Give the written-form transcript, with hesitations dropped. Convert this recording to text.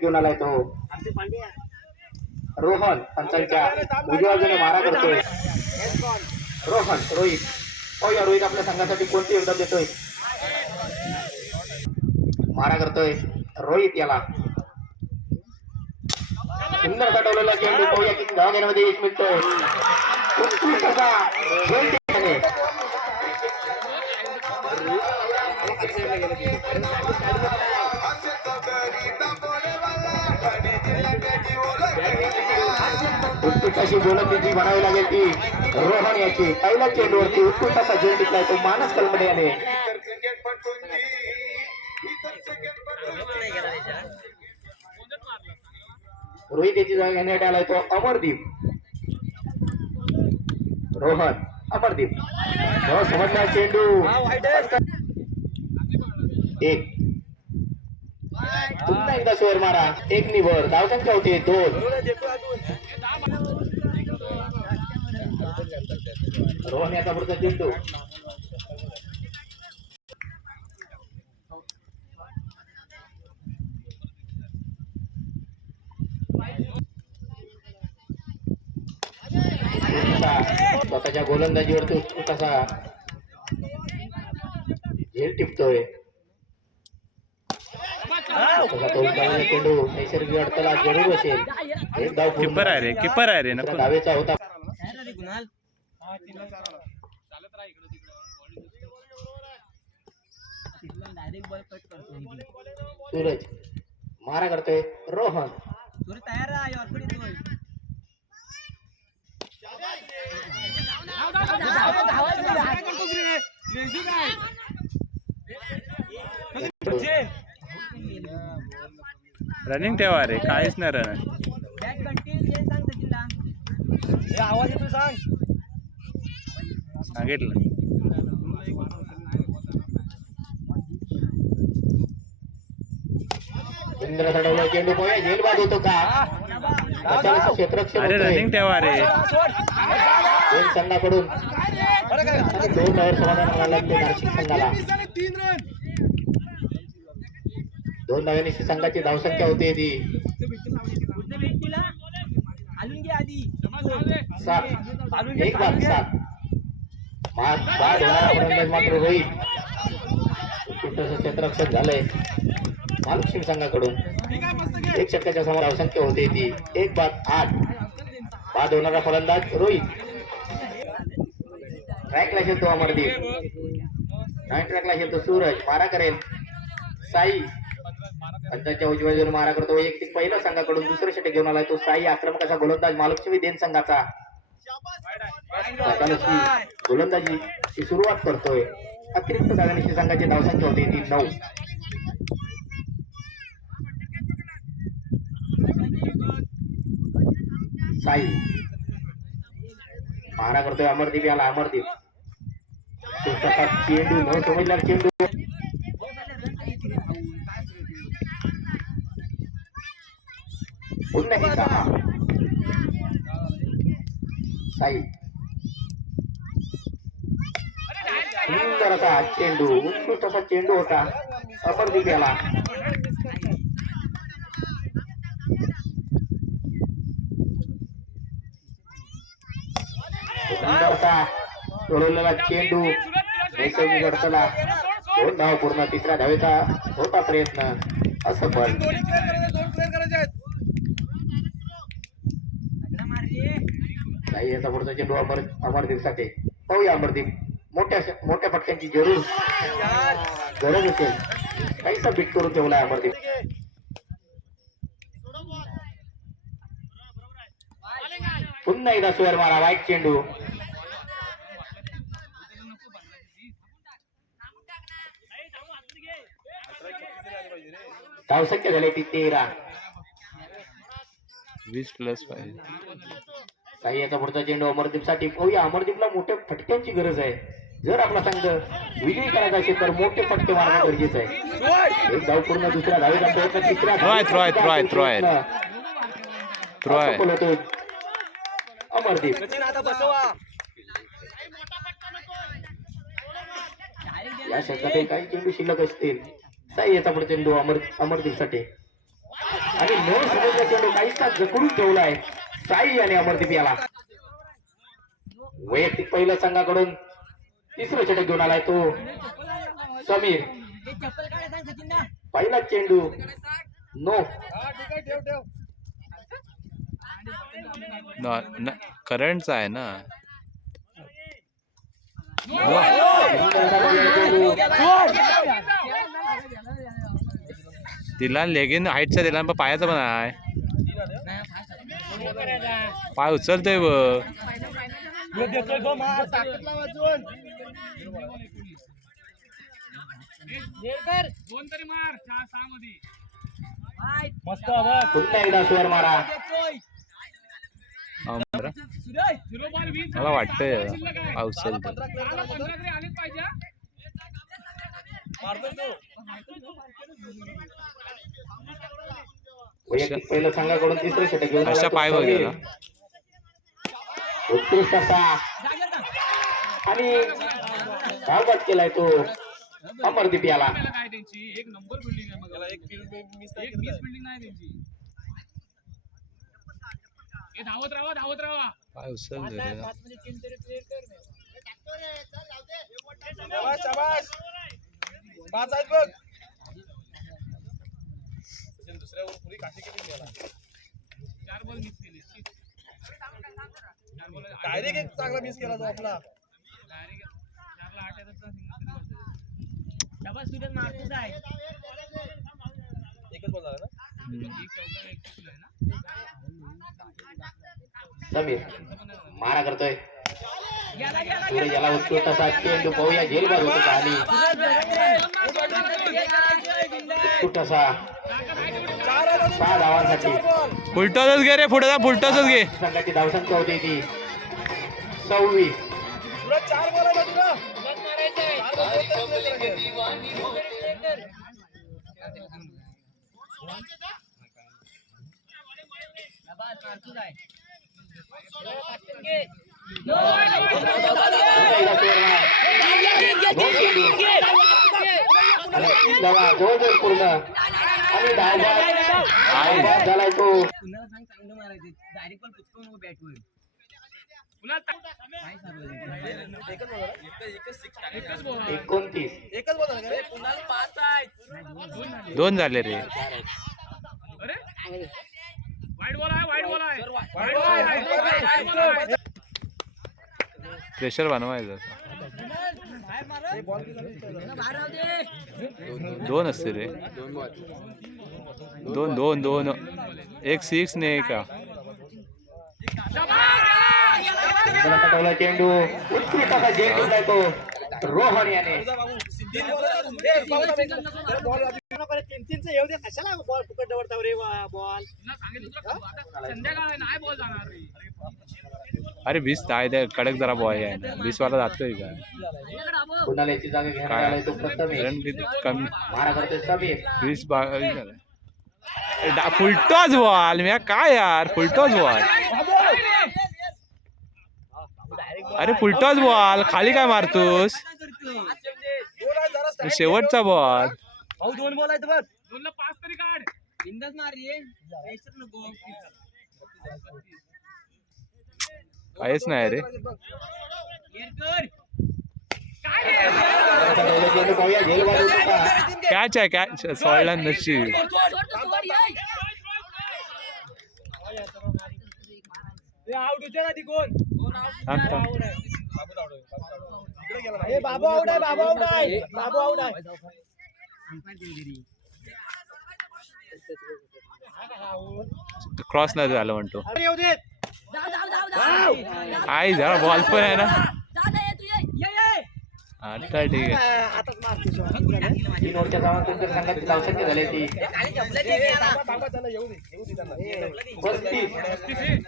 घेऊन आलाय तो रोहन पंचांच्या उजव्या बाजूने मारा करतोय रोहित. पाहूया रोहित आपल्या संघासाठी कोणती योगदान देतोय. मारा करतोय रोहित याला सुंदर साठवलेला चेंडू. पाहूया किती धावा घेण्यामध्ये यश मिळतोय. उत्कृष्ट असा झेल टिपण्याने उत्कृष्ट अशी गोलंदाजी बनावी लागेल ती रोहन याची. पहिल्या चेंडूवरती उत्कृष्ट असा झेल टिपलाय तो मानस कलमडे याने. रोहित याची जागा घेण्यात आलाय तो अमरदीप. रोहन अमरदीप समजला चेंडू एक. पुन्हा एकदा स्वेर मारा. एक निवर धावसंख्या होती 2. रोहन याचा पुढचा चेंडू स्वतःच्या गोलंदाजीवरती उत्कृष्ट असा झेल टिपतोय. चेंडू नैसर्गिक अडथळा जरूर असेल. एक धाव कीपर आहे रे धावेचा होता. सूरज मारा करतोय रोहन. रनिंग ठेवा रे काहीच नाही रन आवाज येतो सांगितलं. इंद्र चढवला चेंडू. पोहे झेल बाद होतो का. अरे रनिंग ठेवा रे. दोन संघाकडून 2 धावर समाधान मिळाला नाशिक संघाला. 2 धाव्यांनी संघाची धावसंख्या होती ती 7. एक बाद 7. बाद होणारा मात्र रोहित क्षेत्ररक्षक झालंय महालक्ष्मी संघाकडून. 1 षटकाच्या समोर धावसंख्या होती ती 1 बाद 8. बाद होणारा फलंदाज रोहित. ट्रॅकला खेळतो अमरदीप. 9 ट्रॅकला खेळतो सूरज. मारा करेल साई. पंचांच्या उजव्या बाजूने मारा करतो वैयक्तिक. पहिला संघाकडून दुसरं षटक घेऊन आलाय तो साई. आक्रमक असा गोलंदाज महालक्ष्मी देन संघाचा. गोलंदाजी सुरुवात करतोय. अतिरिक्त धाव्यांची संघाची धावसंख्या होती ती 9. साई मारा करतोय अमरदीप याला. अमरदीप चेंडू न समजला चेंडू. पुन्हा एकदा साई. सुंदर असा चेंडू. उत्कृष्ट असा चेंडू होता अमरदीप याला. सोडवलेला चेंडू नैसर्गिक अडथळा. 2 धाव पूर्ण. 3ऱ्या धावेचा होता प्रयत्न असफल. याचा पुढचा चेंडू अमरदीप साठी. पाहूया अमरदीप. मोठ्या फटक्यांची गरज असेल. काहीसा बीट करून ठेवलाय अमरदीप. पुन्हा एकदा स्वेर मारा. वाईट चेंडू. धावसंख्या झाली ती 13. 20+5. याचा पुढचा चेंडू अमरदीप साठी. पाहूया अमरदीपला मोठ्या फटक्यांची गरज आहे. जर आपला संघ विजयी करायचा असेल तर मोठे फटके मारणं गरजेचं आहे. एक धाव पूर्ण. 2ऱ्या धावेचा प्रयत्न. 3ऱ्या अमरदीप. या षटकात काही चेंडू शिल्लक असतील. याचा पुढे चेंडू अमरदीप साठी. आणि नऊ समोरचा चेंडू काहीसा जकडून ठेवलाय साई आणि अमरदीप याला. वैयक्तिक पहिलं संघाकडून तिसरं षटक घेऊन आलाय तो समीर. पहिला चेंडू नो. करंटचा आहे ना. दिला लेगिन हाईटचा दिला पण पायाचा पण आहे. पाय उचलतोय व पुन्हा एकदा स्वर मारा. मला वाटतंय पाय उचलतोय. वैयक्तिक पहिलं संघाकडून तिसरं षटक घेऊन अशा पाय वगैरे उत्कृष्ट असा आणि धावबाद केलाय तो अमरदीप याला. एक नंबर बिल्डिंग आहे मग एक बिल्डिंग नाही त्यांची. धावत राहा पाय उचलतोय. दुसऱ्यावर पुरी काठी केली गेला. 4 बॉल मिस केले. डायरेक्ट एक चांगला मिस केला तो आपला. डायरेक्ट 4 ला 8 येतात ना. डबल स्टुडंट मारतोच आहे. एकच बॉल झाला ना. एक चौका एक चुकला आहे ना. समीर मारा करतोय. सूरज याला उत्कृष्ट असा चेंडू पाहूया झेलबाद होतो का आणि उत्कृष्ट असा 6 धावांसाठी फुलटॉसच घे रे. पुढे जा. फुलटॉसच घे. संघाची धावसंख्या होती ती 26. जवळजवळ पूर्ण आणि धावबाद झालाय तो. 29. 2 झाले रे. प्रेशर बनवायचं. 2 असते रे. 2 एक 6 ने का. चेंडू उत्कृष्ट असा झेल घेतलाय तो रोहन याने. अरे 20 आहे कडक जरा बॉय आहे ना. 20 वाला जातोय का. कुणालाची जागा घेण्यात आलाय तो प्रथमेश. कमी मारा करतोय समीर. 20 full toss ball. मी काय यार फुलटॉस बॉल. अरे फुलटॉस बॉल खाली काय मारतोस. शेवटचा बॉल. 2 बॉल आहेत बघ. 2 ला 5 तरी काढ. बिंदास मार रे. काहीच नाही रे. कॅच आहे कॅच. सोडला नशीब. आउट होते ना ती कोण. बाबू आउट आहे. क्रॉस नाही झालं म्हणतो. आई जरा बॉल पण आहे ना. आता ठीक आहे. 3 ओव्हरच्या धावांतून तर संघाची धावसंख्या झाली ती 35.